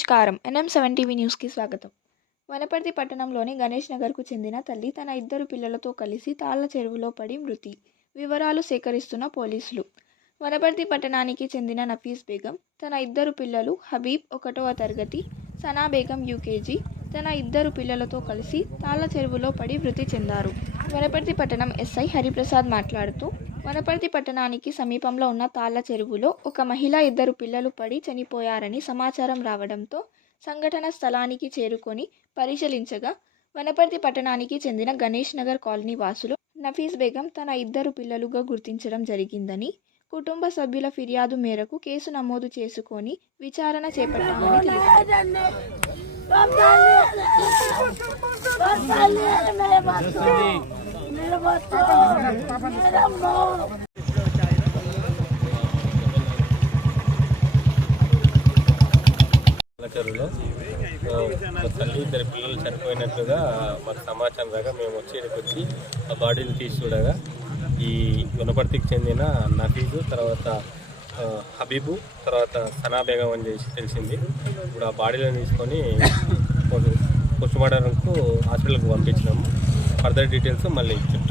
నమస్కారం. NM7 TV న్యూస్కి స్వాగతం. వనపర్తి పట్టణంలోని గణేష్ నగర్కు చెందిన తల్లి తన ఇద్దరు పిల్లలతో కలిసి తాళ్ల చెరువులో పడి మృతి. వివరాలు సేకరిస్తున్న పోలీసులు. వనపర్తి పట్టణానికి చెందిన నఫీస్ బేగం తన ఇద్దరు పిల్లలు హబీబ్ 1వ తరగతి, సనా బేగం UKG తన ఇద్దరు పిల్లలతో కలిసి తాళ్ల చెరువులో పడి మృతి చెందారు. వనపర్తి పట్టణం SI హరిప్రసాద్ మాట్లాడుతూ, వనపర్తి పట్టణానికి సమీపంలో ఉన్న తాళ్ల చెరువులో ఒక మహిళ ఇద్దరు పిల్లలు పడి చనిపోయారని సమాచారం రావడంతో సంఘటన స్థలానికి చేరుకొని పరిశీలించగా వనపర్తి పట్టణానికి చెందిన గణేష్ నగర్ కాలనీ వాసులు నఫీస్ బేగం తన ఇద్దరు పిల్లలుగా గుర్తించడం జరిగిందని, కుటుంబ సభ్యుల ఫిర్యాదు మేరకు కేసు నమోదు చేసుకొని విచారణ చేపట్టామని తెలిపారు. చెరువులో తల్లి ఇద్దరు పిల్లలు చనిపోయినట్లుగా మాకు సమాచారం రాగా మేము వచ్చి ఆ బాడీని తీసి చూడగా ఈ వనపర్తికి చెందిన నఫీజు, తర్వాత హబీబు, తర్వాత సనా బేగం అని చేసి తెలిసింది. ఇప్పుడు ఆ బాడీలను తీసుకొని పోస్ట్మార్టంకు హాస్పిటల్కి పంపించినాము. ఫర్దర్ డీటెయిల్స్ మళ్ళీ చెప్తాము.